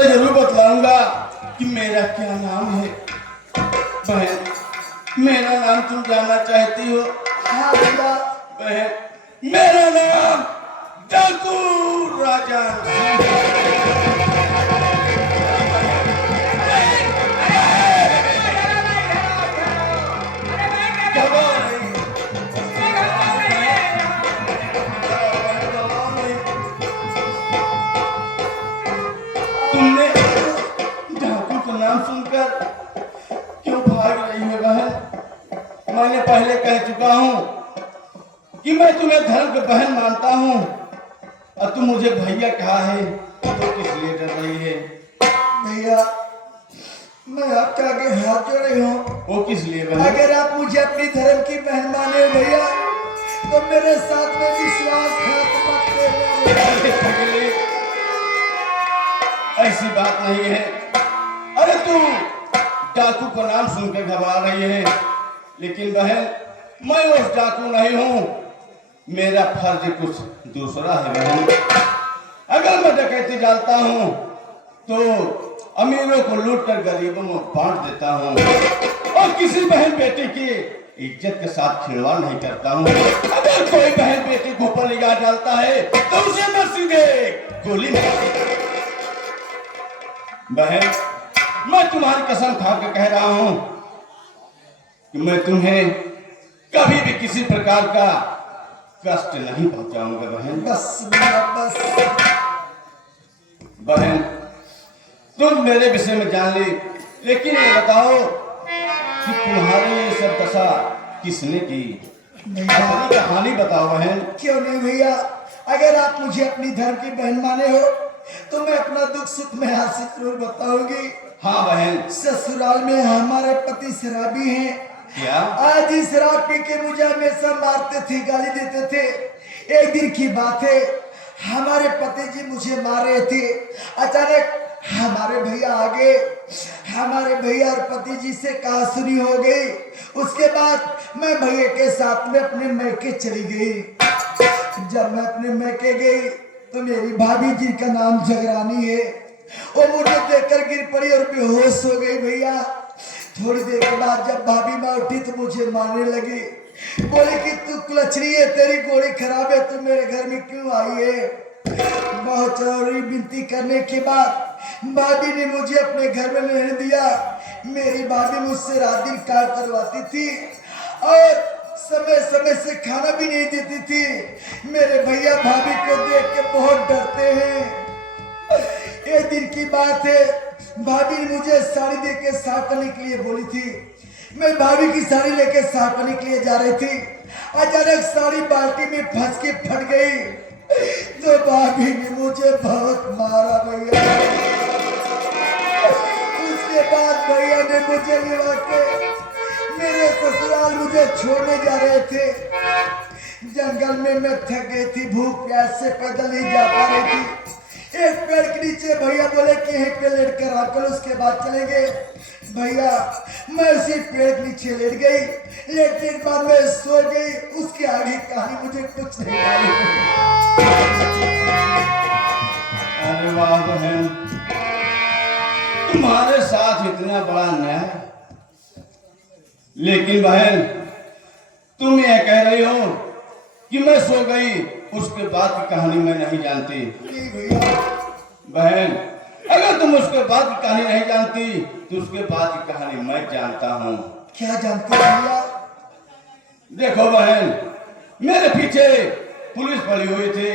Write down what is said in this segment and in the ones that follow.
तुमसे जरूर बतलाऊंगा कि मेरा क्या नाम है। बहन, मेरा नाम तुम जानना चाहती हो? हाँ भैया। बहन, मेरा नाम डाकू राजा। तुमने डाकू का नाम सुनकर क्यों भाग रही है बहन? मैंने पहले कह चुका हूं कि मैं तुम्हें धर्म की बहन मानता हूं, और तुम मुझे भैया कहा है तो किस लिए डर रही है? भैया, मैं आपके आगे हाथ जोड़े हूँ। वो किस लिए बहन? अगर आप मुझे अपनी धर्म की बहन माने भैया, तो मेरे साथ में विश्वासघात मत करना। ऐसी बात नहीं है। अरे तू डाकू का नाम सुनकर घबरा रही है, लेकिन बहन मैं उस डाकू नहीं हूँ। मेरा फर्ज कुछ दूसरा है बहन। अगर मैं डकैती डालता हूँ तो अमीरों को लूट कर गरीबों में बांट देता हूँ, और किसी बहन बेटी की इज्जत के साथ खिलवाड़ नहीं करता हूँ। अगर कोई बहन बेटी को ऊपर निगाह डालता है तो उसे मैं सीधे गोली मार देता हूं। बहन, मैं तुम्हारी कसम खा के कह रहा हूं कि मैं तुम्हें कभी भी किसी प्रकार का कष्ट नहीं पहुंचाऊंगा बहन। बस भैया बस। बहन, तुम मेरे विषय में जान ली, लेकिन ये बताओ कि तुम्हारी ये सब दशा किसने की? अपनी कहानी बताओ बहन। क्यों नहीं भैया, अगर आप मुझे अपनी धर्म की बहन माने हो तो मैं अपना दुख सुख में आपसे जरूर बताऊंगी। हाँ बहन। ससुराल में हमारे पति शराबी हैं। क्या? आज ही शराब पी के मुझे हमेशा मारते थे, गाली देते थे। एक दिन की बात है, हमारे पति जी मुझे मार रहे थे। अचानक हमारे भैया आ गए। हमारे भैया और पति जी से कहा सुनी हो गई। उसके बाद मैं भैया के साथ में अपने मैके चली गई। जब मैं अपने मैके गई तो मेरी भाभी जी का नाम जगरानी है, वो मुझे देखकर गिर पड़ी और बेहोश हो गई भैया। थोड़ी देर के बाद जब भाभी माँ उठी तो मुझे मारने लगी। बोले कि तू कुलछनी है, तेरी गोली खराब है, तू मेरे घर में क्यों आई है? बहुत जरूरी विनती करने के बाद भाभी ने मुझे अपने घर में रहने दिया। मेरी भाभी मुझसे रात दिन काम करवाती थी और समय समय से खाना भी नहीं देती थी। मेरे भैया भाभी को देख के बहुत डरते हैं। एक दिन की बात है, भाभी ने मुझे साड़ी दे के साफ करने के लिए बोली थी। मैं भाभी की साड़ी लेके साफ करने के लिए जा रही थी। अचानक साड़ी बाल्टी में फंस के फट गई तो भाभी ने मुझे बहुत मारा भैया। उसके बाद भैया ने मुझे लिवा के मेरे ससुराल मुझे छोड़ने जा रहे थे। जंगल में मैं थक गई थी, भूख प्यास से पैदल नहीं जा पा रही थी। एक पेड़ के नीचे भैया बोले कि यहीं पे लेट कर आकर उसके बाद चलेंगे। भैया, मैं उसी पेड़ के नीचे लेट गई। लेटने के बाद मैं सो गई। उसके आगे कहानी मुझे कुछ नहीं मालूम। अरे वाह बहन, तुम्हारे साथ इतना बड़ा न्याय, लेकिन बहन तुम ये कह रही हो कि मैं सो गई, उसके बाद की कहानी मैं नहीं जानती। बहन, अगर तुम उसके बाद की कहानी नहीं जानती तो उसके बाद की कहानी मैं जानता हूँ। क्या जानते भैया? देखो बहन, मेरे पीछे पुलिस पड़ी हुई थी।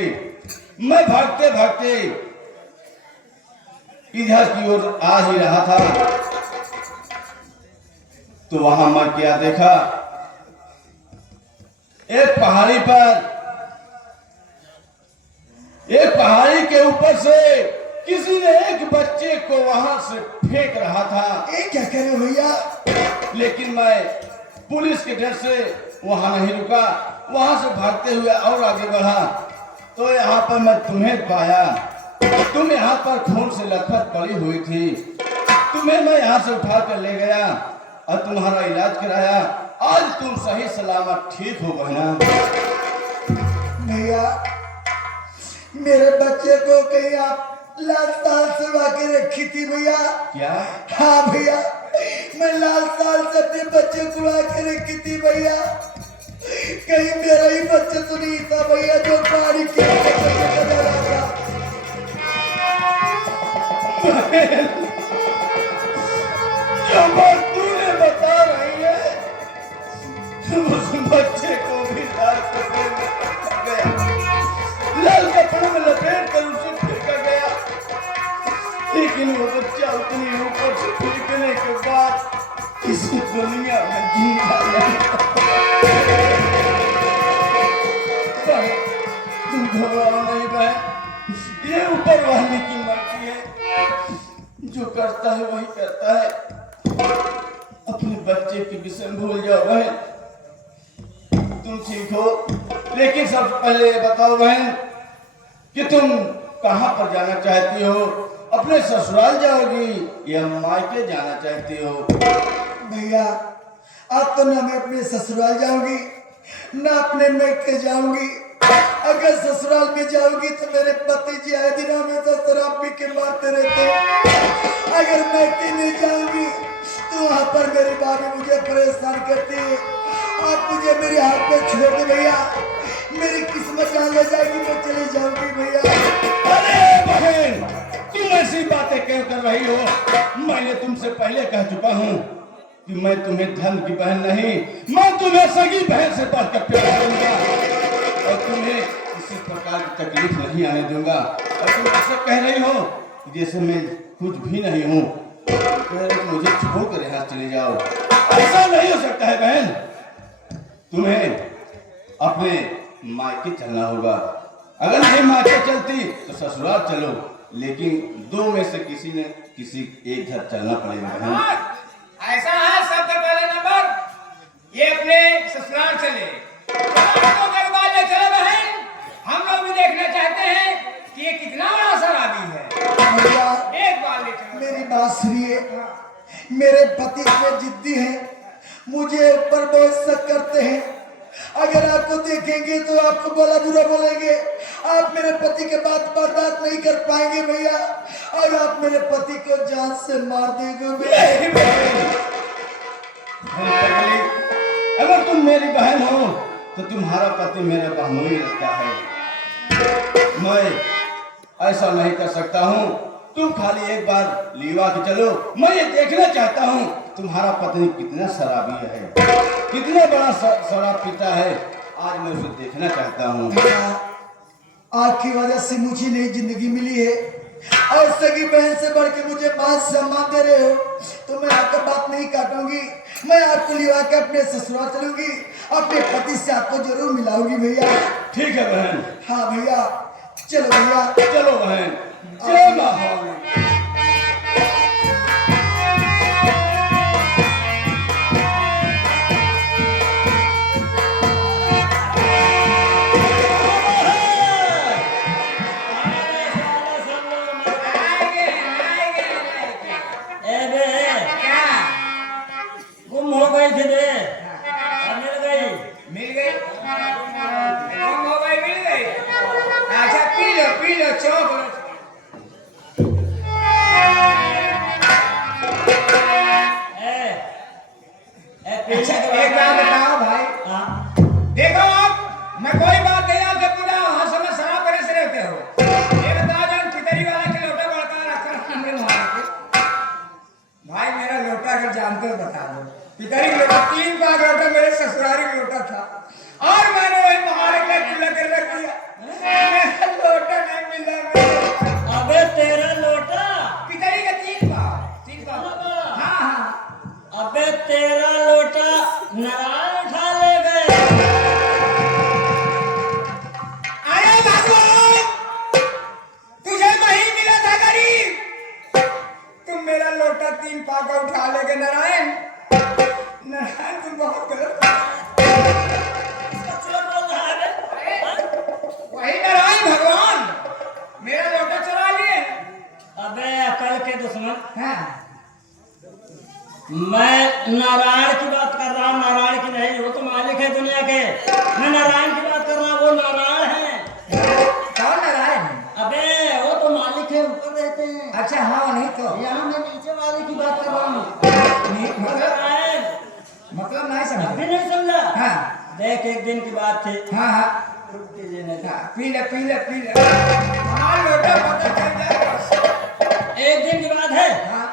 मैं भागते भागते इधर की ओर आ ही रहा था तो वहां मैं क्या देखा, एक पहाड़ी के ऊपर से किसी ने एक बच्चे को वहां से फेंक रहा था। ये क्या कह रहे हो भैया? लेकिन मैं पुलिस के डर से वहां नहीं रुका, वहां से भागते हुए और आगे बढ़ा तो यहाँ पर मैं तुम्हें पाया। तुम यहाँ पर खून से लथपथ पड़ी हुई थी। तुम्हें मैं यहाँ से उठा कर ले गया और तुम्हारा इलाज कराया। आज तुम सही सलामत ठीक हो बहना। भैया, मेरे बच्चे को कहीं आप लाल साल से वाके रखी थी भैया। क्या? हाँ भैया, मैं लाल साल से अपने बच्चे को के रखी थी भैया। कहीं मेरा ही बच्चा तो नहीं था भैया जो पानी के जो बात तूने बता रही है, उस बच्चे को भी लाल कपड़े में फेंका गया, लाल कपड़े में लपेट कर उसे फेंका गया, लेकिन वो बच्चा उतनी ऊपर से फेंकने के बाद इस दुनिया में जिंदा नहीं। तुम घबराओ नहीं बहन, ये ऊपर वाले की मर्जी है, जो करता है वही करता है। अपने बच्चे के विषय में भूल जाओ बहन, तुम ठीक हो। लेकिन सबसे पहले ये बताओ बहन कि तुम कहाँ पर जाना चाहती हो? अपने ससुराल जाओगी या मायके जाना चाहती हो? भैया अब तो ना मैं अपने ससुराल जाऊंगी ना अपने मायके जाऊंगी। अगर ससुराल में जाऊंगी तो मेरे पति जी आए दिन हमेशा शराब पी के मारते रहते हैं। अगर मायके नहीं जाऊंगी तो वहां पर मेरी भाभी मुझे परेशान करती है। आप मुझे मेरे हाथ पे छोड़ दो भैया, मेरी किस्मत जहाँ ले जाएगी मैं चली जाऊंगी भैया। अरे बहन, तुम ऐसी बातें क्यों कर रही हो? मैंने तुमसे पहले कह चुका हूँ कि मैं तुम्हें धन की बहन नहीं, मैं तुम्हें सगी बहन से बढ़कर प्यार करूंगा और तुम्हें किसी प्रकार की तकलीफ नहीं आने दूंगा। और तुम ऐसा कह रही हो जैसे मैं कुछ भी नहीं हूँ, मुझे छोड़ कर यहाँ चले जाओ। ऐसा नहीं हो सकता है बहन, तुम्हें अपने मायके चलना होगा। अगर नहीं मायके चलती तो ससुराल चलो, लेकिन दो में से किसी एक घर चलना पड़ेगा बहन। ऐसा है, सबसे पहले नंबर ये अपने ससुराल चले, तो चले बहन। हम लोग भी देखना चाहते हैं कि ये कितना बड़ा शराबी है। भैया एक बार ले चलो। मेरी बात सुनिए, मेरे पति इतने जिद्दी हैं, मुझे ऊपर बहुत शक करते हैं। अगर आपको देखेंगे तो आपको भला बुरा बोलेंगे, आप मेरे पति के बात बर्दाश्त नहीं कर पाएंगे भैया, और आप मेरे पति को जान से मार देंगे। अगर तुम मेरी बहन हो तो तुम्हारा पति मेरा बहनोई लगता है। मैं ऐसा नहीं कर सकता हूँ, तुम खाली एक बार लीवा के चलो। मैं ये देखना चाहता हूँ तुम्हारा पत्नी कितना शराबी है, कितना बड़ा शराब पीता है। आज मैं उसे देखना चाहता हूँ। आपकी वजह से मुझे नई जिंदगी मिली है और सगी बहन से बढ़ के मुझे मान सम्मान दे रहे हो, तो मैं आपका बात नहीं काटूंगी। मैं आपको लिवा के अपने ससुराल चलूंगी, अपने पति से आपको जरूर मिलाऊंगी भैया। ठीक है बहन। हाँ भैया, चलो भैया। चलो बहन, जय मां। गुम हो गई थी रे, मिल गई। मिल गई, कम हो गई, मिल गई। अच्छा पी लो चौक। अच्छा एक बात बताओ भाई, देखो आप, मैं कोई बात नहीं आपसे पूरा हर समय शराब पीने से रहते हो। ये बताओ जान पितरी वाला के लोटा बड़का रखकर हमने मारा के भाई, मेरा लोटा अगर जानते हो बता दो। पितरी का लोटा 3 भाग लोटा मेरे ससुरारी का लोटा था, और मैंने वही महारे के चूल्हा कर रख दिया। मेरा लोटा नहीं मिला। अबे तेरा लोटा पितरी का 3 भाग। हाँ। अबे तेरा लोटा नारायण उठा ले गए। अरे भगवान, तुझे वही मिला था गरीब, तुम मेरा लोटा 3 पाका उठा ले गए। नारायण तुम बहुत गलत। वही नारायण भगवान मेरा लोटा चुरा लिए। अबे अकल के दुश्मन, हाँ। मैं नारायण की बात कर रहा हूँ, नारायण की नहीं। वो तो मालिक है दुनिया के, मैं नारायण की बात कर रहा हूँ। वो नारायण है। कौन नारायण? अबे वो तो मालिक है ऊपर अच्छा हाँ नहीं तो यहाँ मैं नीचे वाले की बात कर रहा हूँ। नहीं, मतलब नहीं समझ अभी नहीं समझा? हाँ देख एक दिन की बात थी। हाँ हाँ रुक कीजिए नहीं तो। पी ले पी ले पी ले हाँ लोटा पता चल जाएगा। एक दिन की बात है, हाँ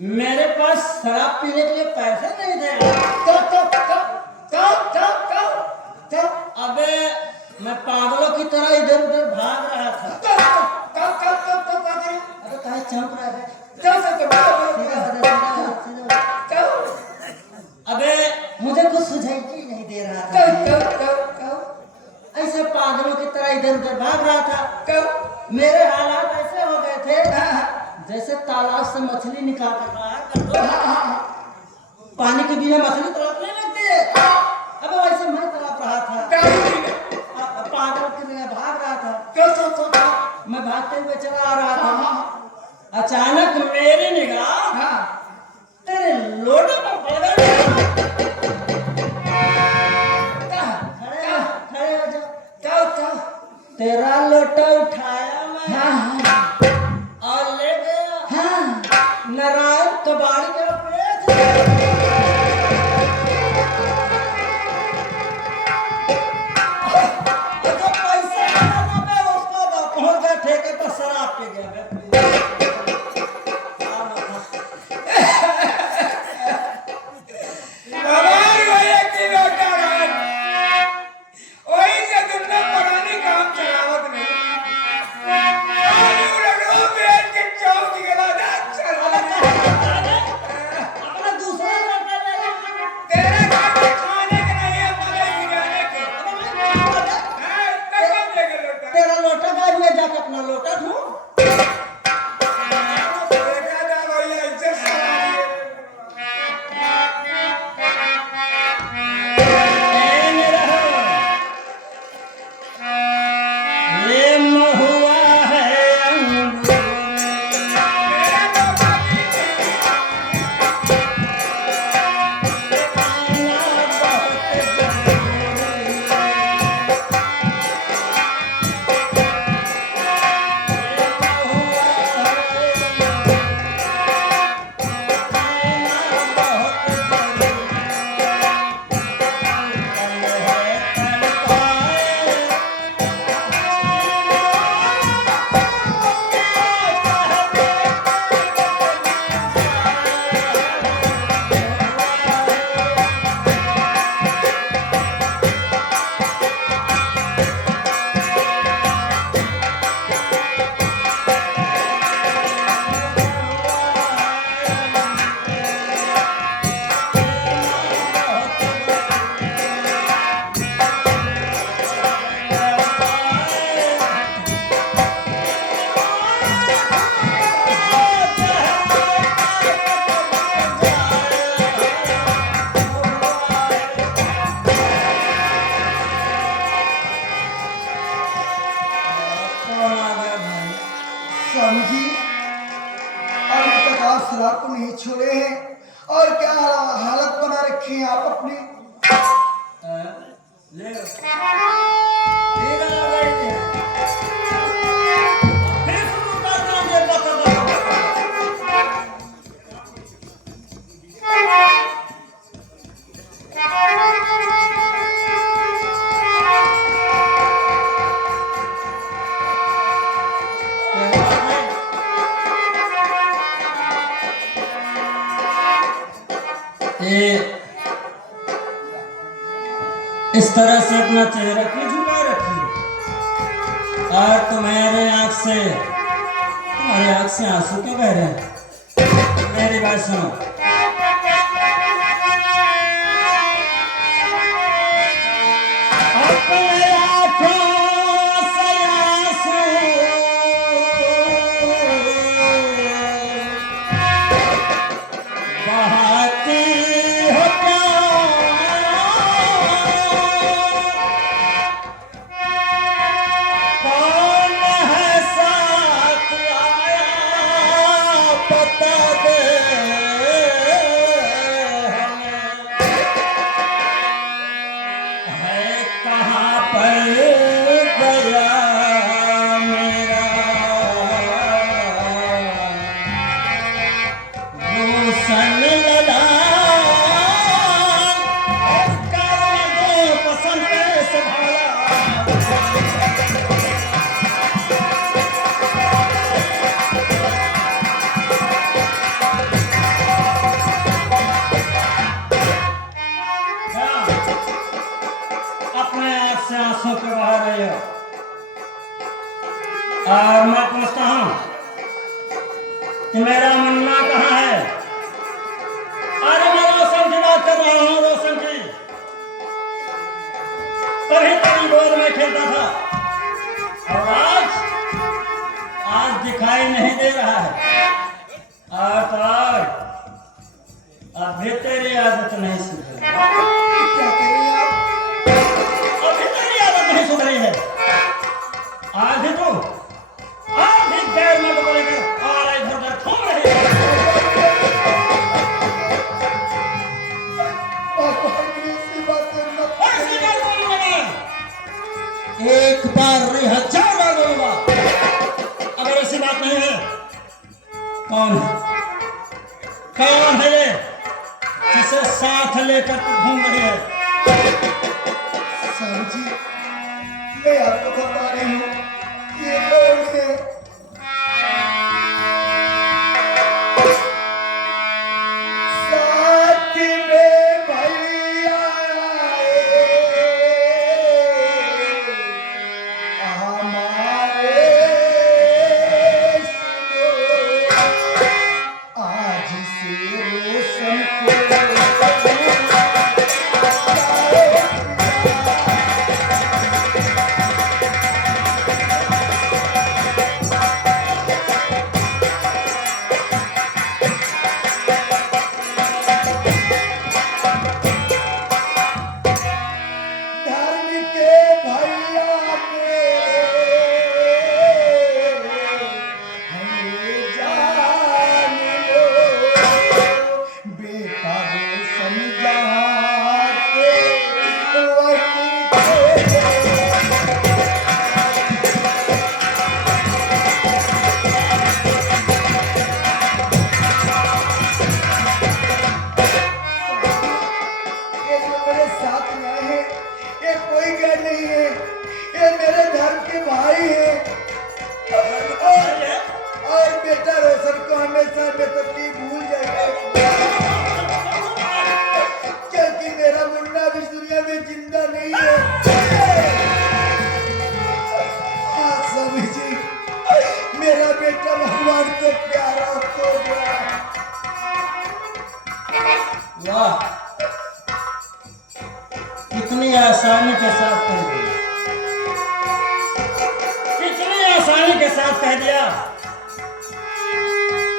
मेरे पास शराब पीने के लिए पैसे नहीं थे। तो अबे मैं पागलों की तरह इधर उधर भाग रहा था। अबे कहीं चमक रहा है? सीधा हो जा, सीधा हो जा। अबे मुझे कुछ सुझाई ही नहीं दे रहा था। ऐसे पागलों की तरह इधर उधर भाग रहा था। मेरे हालात ऐसे हो गए थे जैसे तालाब से मछली निकाल कर बाहर कर दो। पानी के बिना मछली तड़पने लगती है। अबे वैसे मैं तड़प रहा था, पागल की तरह भाग रहा था। मैं भागते हुए चला आ रहा था। अचानक मेरी निगाह तेरे लोटे पर पड़ गई। खड़े हो जा। तेरा लोटा उठाया मैं और ले गया नारायण कबाड़ी के पेट। जो पैसे ना मैं उसको पहुंच गया ठेके पर शराब पी गया मैं। हमारी वही एक ही लोटा राज वही से तुमने पुरानी काम चलावत नहीं आज उड़ो बेच के चौक गेला ना चल अपना दूसरा लोटा ले ले। तेरे घर के खाने के नहीं हमारे गिराने के कब देगा लोटा तेरा लोटा गायब हुआ, जाके अपना लोटा ढूंढ। देखा जा भैया इज्जत सवारी ए मेरा ये महुआ है अंगूर। मेरा लोटा स्वामी जी अभी तक आप शराब को नहीं छोड़े हैं और क्या हालत बना रखी है आप अपनी। ले लो। ठीक है, आ गई थी। फिर शुरू कर देंगे बता। इस तरह से अपना चेहरा क्यों झुका रखी और तुम्हारे आंख से आंसू क्यों बह रहे हैं? मेरी बात सुनो। अपने आंखों से आंसू बहाती हो कौन है साथ आया बता दे है कहाँ पर गया मेरा कि मेरा मुन्ना कहाँ है। अरे मैं रोशन की बात कर रहा हूँ, रोशन की। तभी तेरी गोद में खेलता था और आज दिखाई नहीं दे रहा है। और तो अभी तेरी आदत नहीं सुधरी। क्या करें आप? अभी तेरी आदत नहीं सुधरी है। आज भी तू आज भी गैर मत बोलेकर और इधर उधर घूम रही है। ऐसी बातें मत ऐसी बात बोलूंगा मैं। एक बार नहीं 1000 बार बोलूंगा। अगर ऐसी बात नहीं है, कौन है? कौन है ये जिसे साथ लेकर तू घूम रही है? साहू जी, मैं आपको बता रही हूँ, ये लोग हैं। साथ में भैया आए, हमारे सुनो, आज से रोशन को धर्म के भैया मेरे, हमें जान लो, बेटा रोशन जहाँ के वहीं थे। ये जो मेरे साथ में आए हैं, ये कोई गैर नहीं है, ये मेरे धर्म के भाई हैं। और बेटा रोशन को हमेशा बेतकलीफ भूल जाएगा, क्योंकि मेरा मुन्ना भी इस दुनिया में जिंदा नहीं है। हाँ स्वामी जी, मेरा बेटा भगवान को प्यारा हो गया। वाह, कितनी आसानी के साथ कह दिया, कितनी आसानी के साथ कह दिया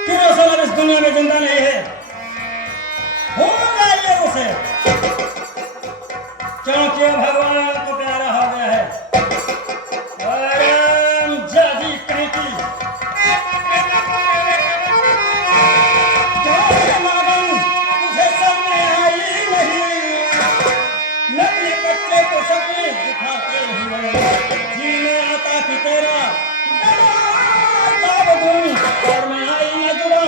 कि रोशन अब इस दुनिया में जिंदा नहीं है। भूल जाइए उसे, क्योंकि वो भगवान को प्यारा हो गया है। जादी कहीं की तुझे समझ आई नहीं, नकली बच्चे को सपने दिखाते हुए जीने आता कि तेरा दाब दूं और मैं आई न जुड़ा।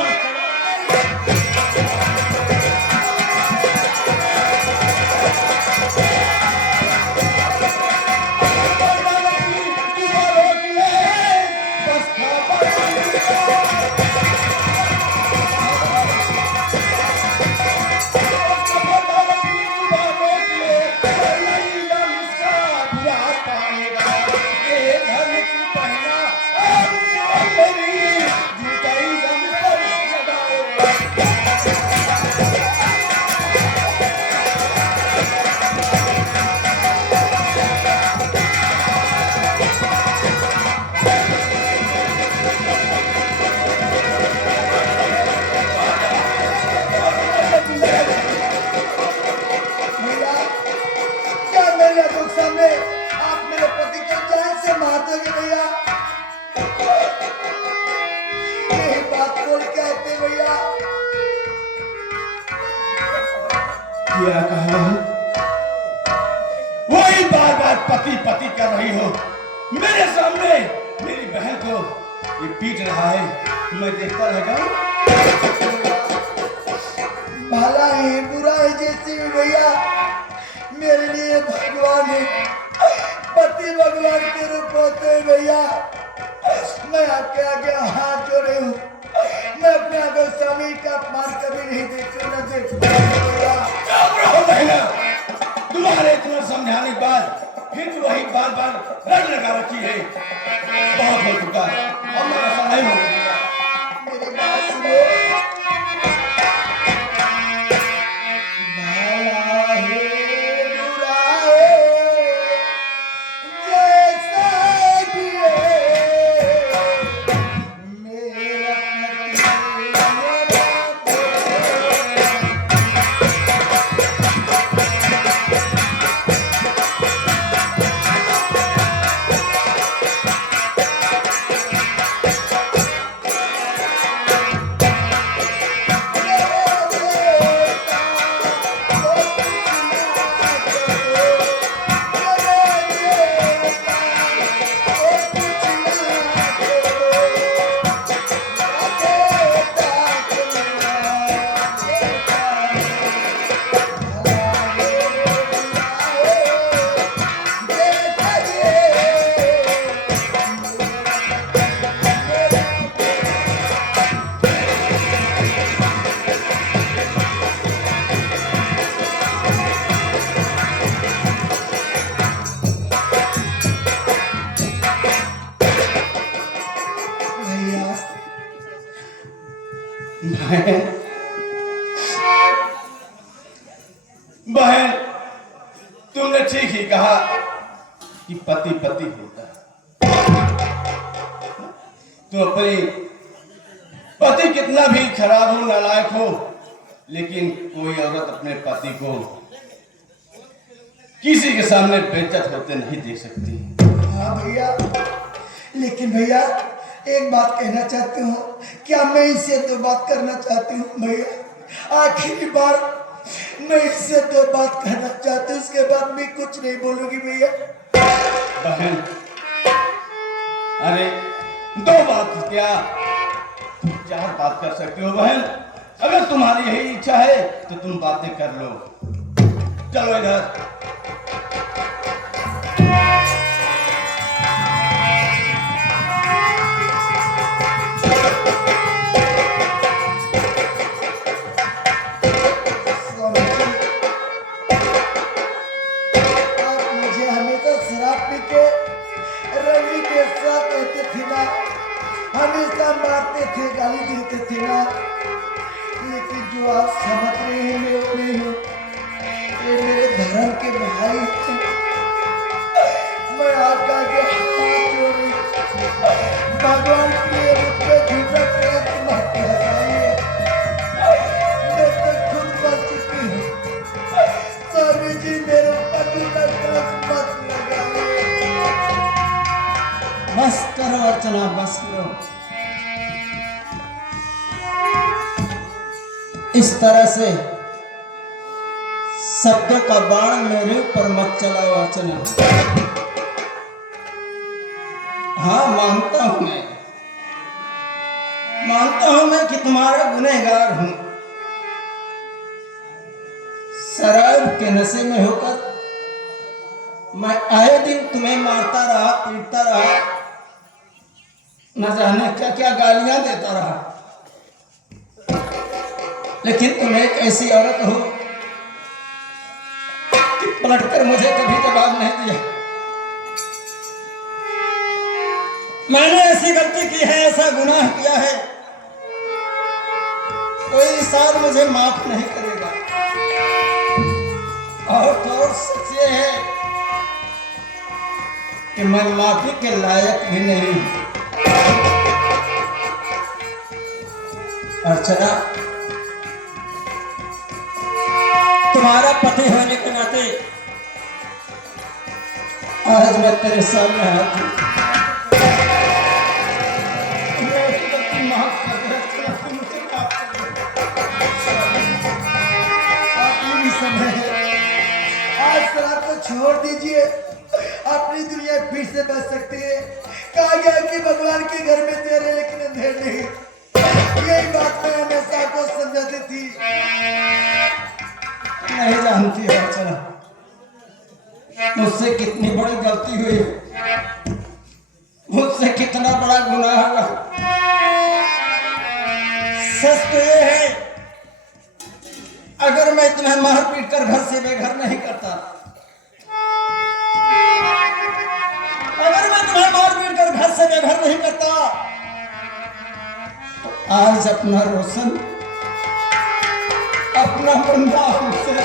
भैया, क्या मेरे दुख सामने आप मेरे पति को जान से मार दोगे भैया? यही बात बोल के आते भैया। क्या कह रहे हो? वही बार बार पति पति कर रही हो। मेरे सामने मेरी बहन को ये पीट रहा है, मैं देखता रह जाऊं? भला है बुरा है जैसे भी भैया, मेरे लिए भगवान है, पति भगवान के रूप होते हैं भैया। मैं आपके आगे हाथ जोड़े हूँ, मैं अपने आगे स्वामी का अपमान कभी नहीं देखूं, न देखूंगा भैया। चुप रहो बहना, तुम्हारे इतना समझाने के बाद फिर भी वही बार बार रट लगा रखी है। बहुत हो चुका, अब मैं ऐसा नहीं होने दूंगा। मेरी बात सुनो बहन बहन, तुमने ठीक ही कहा कि पति पति होता है। तो अपनी पति कितना भी खराब हो, नालायक हो, लेकिन कोई औरत अपने पति को किसी के सामने बेइज्जत होते नहीं देख सकती। हाँ भैया, लेकिन भैया एक बात कहना चाहती हूँ, क्या मैं इससे दो बात करना चाहती हूँ भैया, आखिरी बार मैं इससे दो बात कहना चाहती हूँ, उसके बाद मैं कुछ नहीं बोलूंगी भैया। बहन, अरे दो बात क्या, तुम 4 बात कर सकते हो बहन। अगर तुम्हारी यही इच्छा है तो तुम बातें कर लो। चलो इधर। स्वामी जी, आप मुझे हमेशा शराब पी के रवि के साथ कहते थे ना, हमेशा मारते थे, गाली देते थे ना, लेकिन जो आप समझ रहे हैं मैं वो नहीं हूँ। ये मेरे धर्म के भाई हैं। मैं आपका आगे हाथ जोड़ रही हूँ। भगवान के रूप में झूठा कलंक मत लगाइए। मैं तो खुद मर चुकी हूँ। स्वामी जी मेरे ऊपर झूठा कलंक मत लगाइए। बस करो अर्चना, बस करो। इस तरह से शब्दों का बाण मेरे ऊपर मत चलाओ अर्चना। हाँ, मानता हूं मैं कि तुम्हारा गुनहगार हूं। शराब के नशे में होकर मैं आए दिन तुम्हें मारता रहा, पीटता रहा, न जाने क्या क्या गालियां देता रहा, लेकिन तुम एक ऐसी औरत हो कि पलटकर मुझे कभी जवाब नहीं दिया। मैंने ऐसी गलती की है, ऐसा गुनाह किया है, कोई इंसान मुझे माफ नहीं करेगा। और तो और सच ये है कि मैं माफी के लायक भी नहीं हूं। अर्चना, तुम्हारा पति होने के नाते आज मैं तेरे सामने हाथ माफ कर दे अर्चना, तुम मुझे माफ कर दे। आखिरी समय है, आज शराब को छोड़ दीजिए, अपनी दुनिया फिर से बच सकती है। कहा गया कि भगवान के घर में तेरे लेकिन अंधेर नहीं। यही बात मैं हमेशा को समझाती थी। नहीं जानती है अर्चना, मुझसे कितनी बड़ी गलती हुई, मुझसे कितना बड़ा गुनाह हुआ। सच तो ये है, अगर मैं तुम्हें मार पीट कर घर से बेघर नहीं करता, अगर मैं तुम्हें मार पीट कर घर से बेघर नहीं करता, तो आज अपना रोशन, अपना बंदा हमसे जो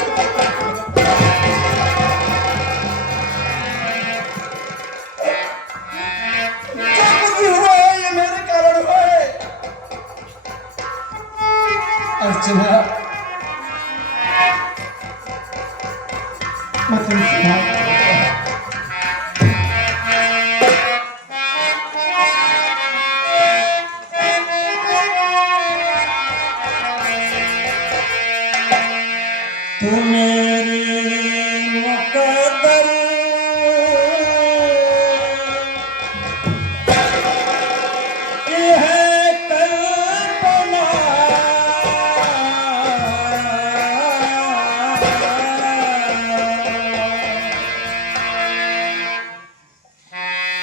कुछ भी हुआ है ये मेरे कारण हुआ है। अर्चना, मैं तुमसे माफ करता हूं। तू मेरी मुकद्दर की है कल्पना,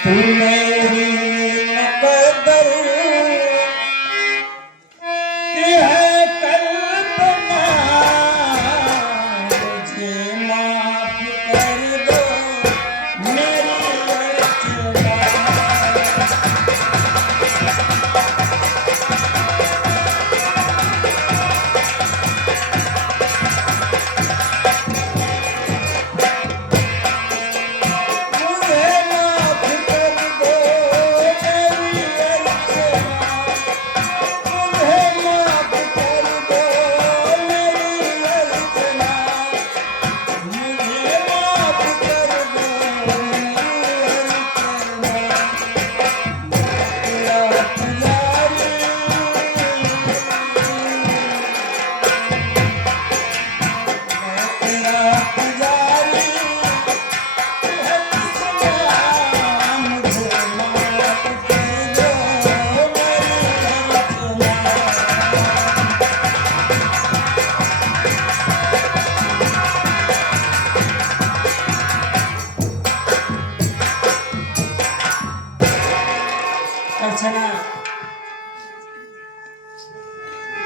तू मेरी मुकद्दर की है कल्पना,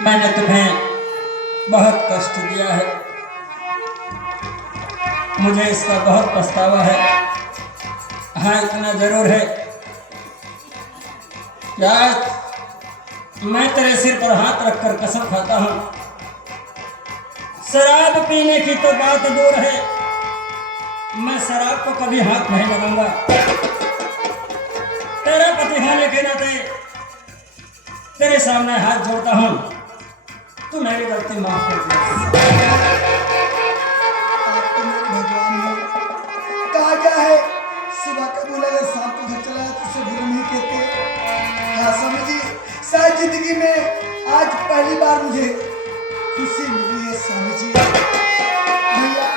मैंने तुम्हें बहुत कष्ट दिया है, मुझे इसका बहुत पछतावा है। हाँ, इतना जरूर है क्या मैं तेरे सिर पर हाथ रखकर कसम खाता हूँ, शराब पीने की तो बात दूर है, मैं शराब को कभी हाथ नहीं लगाऊंगा। तेरा पति होने के नाते तेरे सामने हाथ जोड़ता हूँ, तू मेरी गलती माफ कर दे। आप तो मेरे भगवान हो। कहा गया है सुबह का बोला अगर शाम को घर चला तो उसे बुरा नहीं कहते। हाँ समझिए, शायद जिंदगी में आज पहली बार मुझे खुशी मिली है स्वामी जी। भैया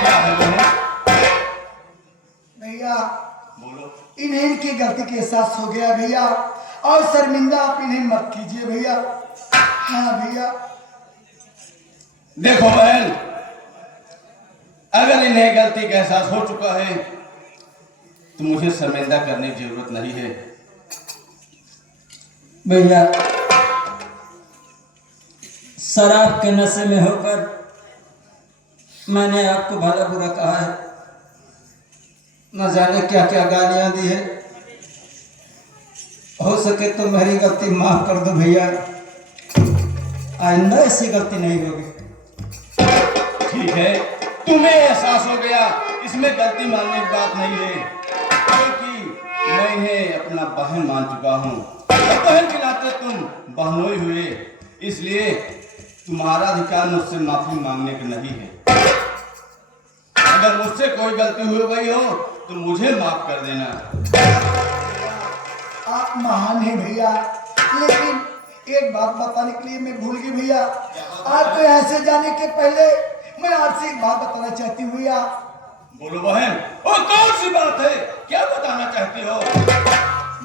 क्या है बहन? भैया बोलो। इन्हें इनकी गलती के एहसास हो गया भैया, और शर्मिंदा आप इन्हें मत कीजिए भैया। हाँ भैया। देखो बहन, अगर इन्हें गलती का एहसास हो चुका है तो मुझे शर्मिंदा करने की जरूरत नहीं है। भैया, शराब के नशे में होकर मैंने आपको भला बुरा कहा है, न जाने क्या क्या गालियां दी है। हो सके तो मेरी गलती माफ कर दो भैया, आइंदा ऐसी गलती नहीं होगी। ठीक है, तुम्हें एहसास हो गया, इसमें गलती मानने की बात नहीं है, क्योंकि मैं इन्हें अपना बहन मान चुका हूँ। बहन के नाते तुम बहनोई हुए, इसलिए तुम्हारा अधिकार मुझसे माफी मांगने का नहीं है। अगर मुझसे कोई गलती हो गई हो तो मुझे माफ कर देना। आप महान हैं भैया, लेकिन एक बात बताने के लिए मैं भूल गई भैया। आपको यहाँ से जाने के पहले मैं आपसे एक बात बताना चाहती हूँ भैया। बोलो बहन, और कौन सी बात है, क्या बताना चाहती हो?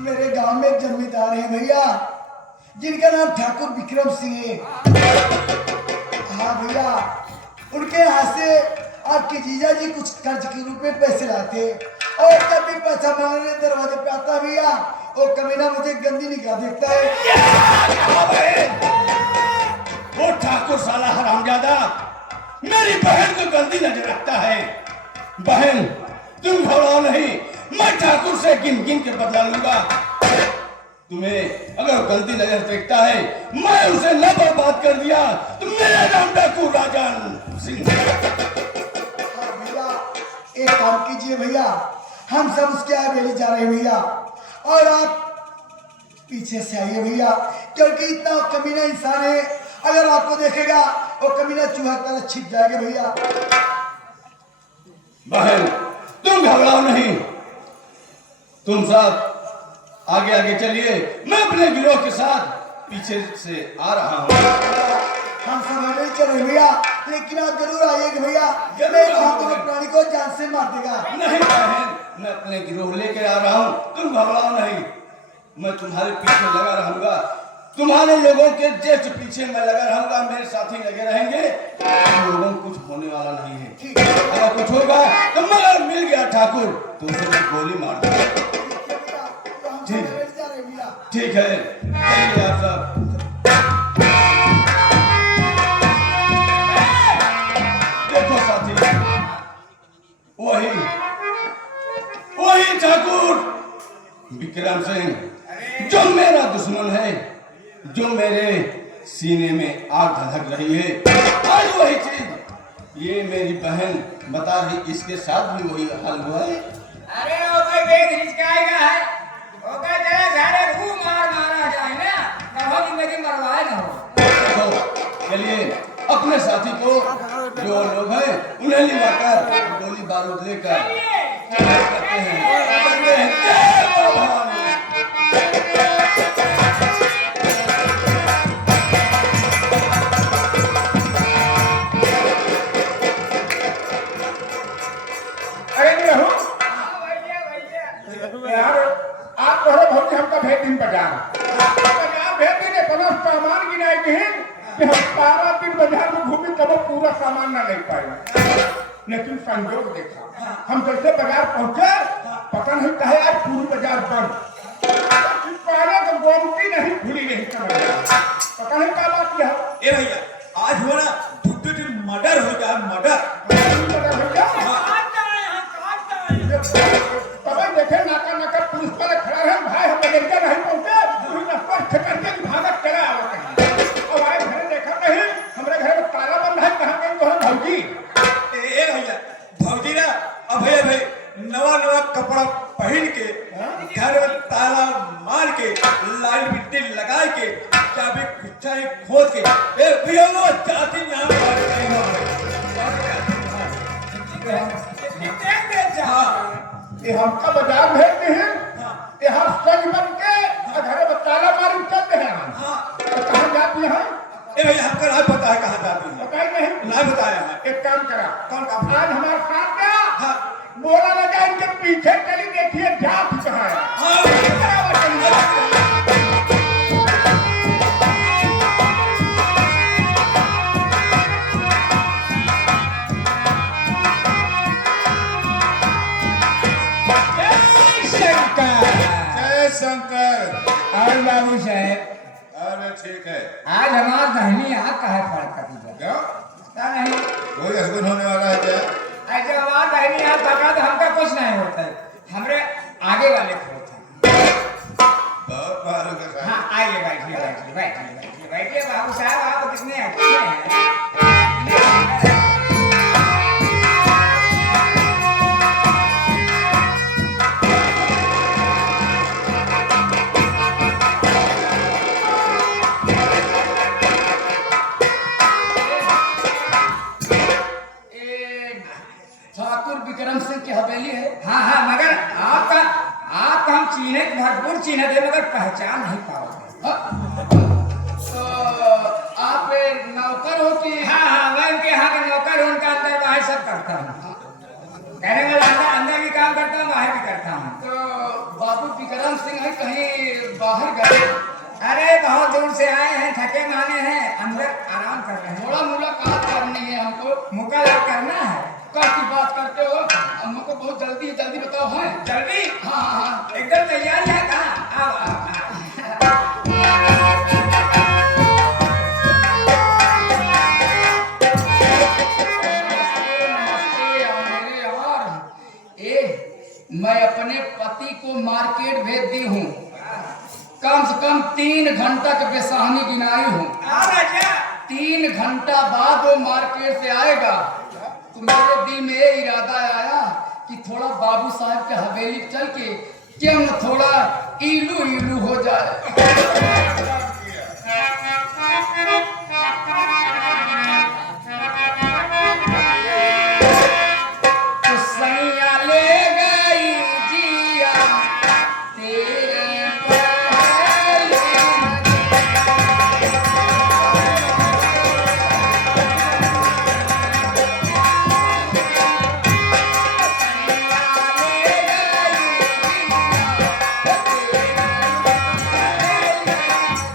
मेरे गांव में एक जमींदार है भैया, जिनका नाम ठाकुर विक्रम सिंह है। हाँ भैया, उनके यहाँ से आपके जीजा जी कुछ कर्ज के रूप में पैसे लाते, और जब भी पैसा मांगने दरवाजे पे आता भैया, वो कमीना मुझे गंदी निगाह देखता है। वो ठाकुर साला हरामजादा मेरी बहन को गंदी नजर रखता है। बहन तुम घबराओ नहीं, मैं ठाकुर से गिन गिन के बदला लूंगा। तुम्हें अगर गलती नजर देखता है, मैं उसे न बर्बाद कर दिया तो मेरा नाम ठाकुर राजन सिंह। हाँ भैया, एक काम कीजिए भैया, हम सब उसके यहाँ बेली जा रहे हैं भैया, और आप पीछे से आइए भैया, क्योंकि इतना कमीना इंसान है, अगर आपको देखेगा वो कमीना चूहा की तरह छिप जाएगा भैया। बहन तुम घबराओ नहीं, तुम सब आगे आगे चलिए, मैं अपने गिरोह के साथ पीछे से आ रहा हूँ। हम सब आगे चल रहे भैया, लेकिन आप जरूर आइएगा भैया, मैं हाथों में प्राणी को जान से मार देगा। नहीं बहन, मैं अपने गिरोह लेके आ रहा हूँ, तुम घबराओ नहीं, मैं तुम्हारे पीछे लगा रहूंगा, तुम्हारे लोगों के जस्ट पीछे मैं लगा रहूंगा, मेरे साथी लगे रहेंगे, तुम लोगों को कुछ होने वाला नहीं है। अगर कुछ होगा तो मगर मिल गया ठाकुर तो उसे मैं गोली मार दूंगा। ठीक है, चलिए आप सब। देखो साथी, वही ठाकुर विक्रम सिंह जो मेरा दुश्मन है, जो मेरे सीने में आग धधक रही है, आज वही चीज ये मेरी बहन बता रही, इसके साथ भी वही हाल हुआ है। अरे ओ भाई बेग हिचकाएगा है, ओ भाई तेरे घरे घू मारा जाए ना, कहो जिंदगी मरवाए ना हो। तो चलिए अपने साथी को, जो लोग हैं उन्हें लिवाकर गोली बारूद लेकर करते हैं। जय भवानी। अरे नहीं हो यार, आप तोहरे बहुत हमका भेज दिन बाजार भेज दिन इतना सामान गिनाई बहन कि हम सारा दिन बाजार में घूमी तब पूरा सामान ना ले पाए। लेकिन संजोग देखा, हम जैसे बाजार पहुंचे, पता नहीं कहे आज पूरी बाजार बंद, पहले तो गोमती नहीं खुली समझ गया। पता नहीं क्या बात किया ए भैया आज हुआ ना झूठे से मर्डर हो गया मर्डर। तभी देखे नाका नाका पुलिस वाले खड़ा है भाई हम बदलते नहीं पहुंचे पूरी नफर करके भागत चला आवत है और आए घर देखा नहीं हमारे घर में ताला बंद है कहां गई तो हम भौजी ए भैया भौजी ना अब भैया भाई नवा नवा कपड़ा पहन के घर में ताला मार के लाल मिट्टी लगा के चाबी गुच्छा खोद के ए भैया वो जाती यहाँ पर कहीं ये हमका बाजार भेजते हैं ये हम सज बन के घर में ताला मारी चलते हैं तो कहाँ जाती हैं ए भैया हमको नहीं पता है कहाँ जाती है बताई नहीं नहीं बताया है एक काम करा कौन काम आज हमारे साथ क्या हाँ बोला लगा इनके पीछे चली देखिए जात कहाँ है हाँ बराबर चलिए जय शंकर। और बाबू साहब अरे ठीक है। आज हमारा दहनी आँख का है फर्क कर दीजिए क्या क्या नहीं कोई अशगुन होने वाला है क्या? ऐसे हमारा दहनी आँख का तो हमका कुछ नहीं होता है हमरे आगे वाले को होता है बहुत मालूम है साहब। हाँ आइए बैठिए बैठिए बैठिए बैठिए बैठिए बाबू साहब आप कितने अच्छे हैं ठाकुर विक्रम सिंह की हवेली है। हाँ हाँ मगर आपका हम चीने भरपूर चीने थे मगर पहचान नहीं पाओगे तो आप नौकर हो कि हाँ हाँ मैं उनके यहाँ का नौकर हूँ उनका अंदर बाहर सब करता हूँ कहने वाला अंदर भी काम करता हूँ बाहर भी करता हूँ तो बाबू विक्रम सिंह है कहीं बाहर गए अरे बहुत दूर से आए हैं थके माने हैं अंदर आराम कर रहे हैं थोड़ा मुलाकात करनी है हमको। मुकाबला करना है कब की बात करते हो हमको बहुत जल्दी जल्दी बताओ है। जल्दी हाँ हाँ हाँ एकदम तैयार है कहाँ आओ आओ आओ नमस्ते और मेरे यार मैं अपने पति को मार्केट भेज दी हूँ कम से कम 3 घंटा की बेसाहनी गिनाई हूँ। आओ राजा 3 घंटा बाद वो मार्केट से आएगा तो मेरे दिल में ये इरादा आया कि थोड़ा बाबू साहब के हवेली चल के क्यों न थोड़ा इलू इलू हो जाए। तो सैया ले गई जिया तेरे पहले ले गई जिया तेरे पहले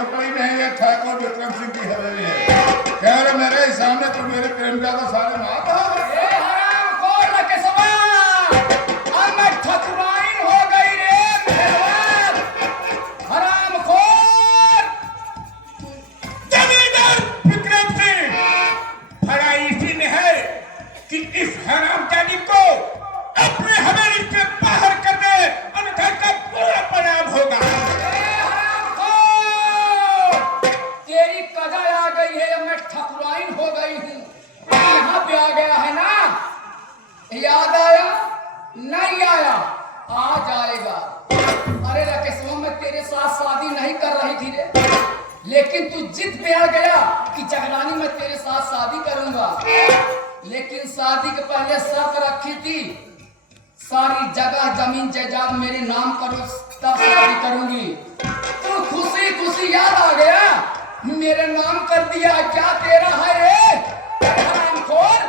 झोपड़ी नहीं है, ठाकुर विक्रम सिंह की हवेली है। कह रहे मेरे ही सामने तो मेरे प्रेम का तो सारे माता है। ए हरामखोर लकेशवा, अब मैं ठकुराइन हो गई रे मेहरबान। हरामखोर जमींदार विक्रम सिंह, भलाई इसी में है कि इस हरामजादी को अपने हवेली से बाहर कर दे, अन्यथा का पूरा परिणाम होगा। तेरी कदर आ गई है, अब मैं ठकुराइन हो गई हूँ। यहाँ पे आ गया है ना, याद आया नहीं आया, आ जाएगा। अरे राकेशवा, मैं तेरे साथ शादी नहीं कर रही थी रे, लेकिन तू जिद पे आ गया कि जगरानी मैं तेरे साथ शादी करूंगा। लेकिन शादी के पहले शर्त रखी थी, सारी जगह जमीन जायदाद मेरे नाम करो तब शादी करूंगी। तू खुशी खुशी याद आ गया, मेरे नाम कर दिया। क्या तेरा है रे हरामखोर?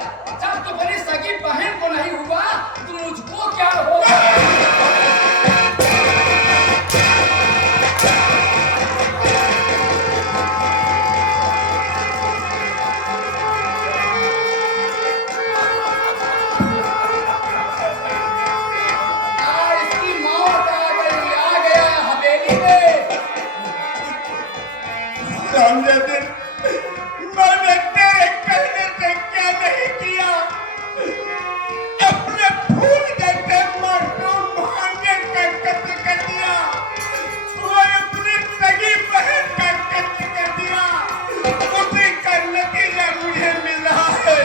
जब तुम्हारी सगी बहन को नहीं हुआ तो मुझको क्या होगा? मैंने तेरे कहने से क्या नहीं किया, अपने फूल जैसे मासूम भांजे का कत्ल कर दिया। तू अपनी सगी बहन का कत्ल कर दिया, उसी का नतीजा मुझे मिल रहा है।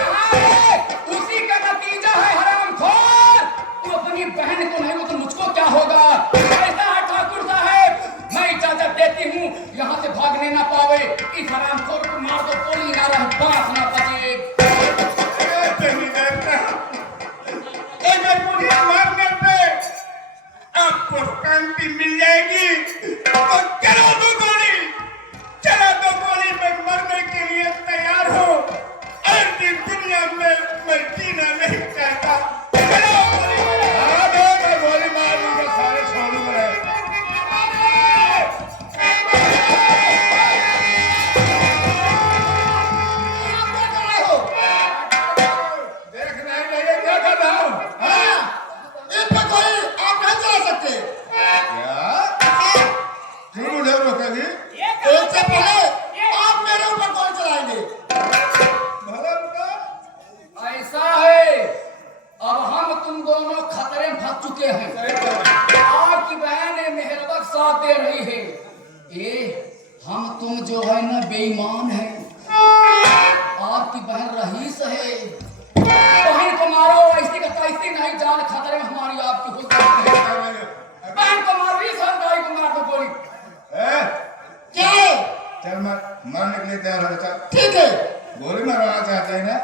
उसी का नतीजा है हरामखोर। तू अपनी बहन को नहीं हो तो मुझको क्या होगा? ऐसा है ठाकुर साहब, मैं इजाजत देती हूँ, यहाँ से भागने ना पावे। इस हरामखोर को मार दो, गोली ना रहे, बांस ना बचे। अगर मुझे मारने पे आपको शांति मिल जाएगी तो चला दो गोली, चला दो गोली। मैं मरने के लिए तैयार हूँ, ऐसी दुनिया में मैं जीना नहीं चाहता। चलो गोली मारो। हाँ दो, मैं गोली मार दूंगा, सारे छोड़ू मेरे। देख नहीं रहे क्या कर रहा हूँ? हाँ? इन पर कोई आप नहीं चला सकते। क्या? क्यों मुझे रोकेगी? इससे पहले आप मेरे ऊपर कौन चलाएंगे? भला रुका? ऐसा है, अब हम तुम दोनों खतरे में फंस चुके हैं। आपकी बहन मेहरबक साथ दे रही है। ये हम तुम जो है ना बेईमान है। आपकी बहन रईस है, बहन को मारो, ऐसी का तैसी नहीं, जान खतरे में हमारी आपकी हो सकती है। बहन को मारो, इस हरदाई को मार दो गोली। क्या है? चल मरने के लिए तैयार हो, चल। ठीक है। गोली मरवाना चाहते हैं ना?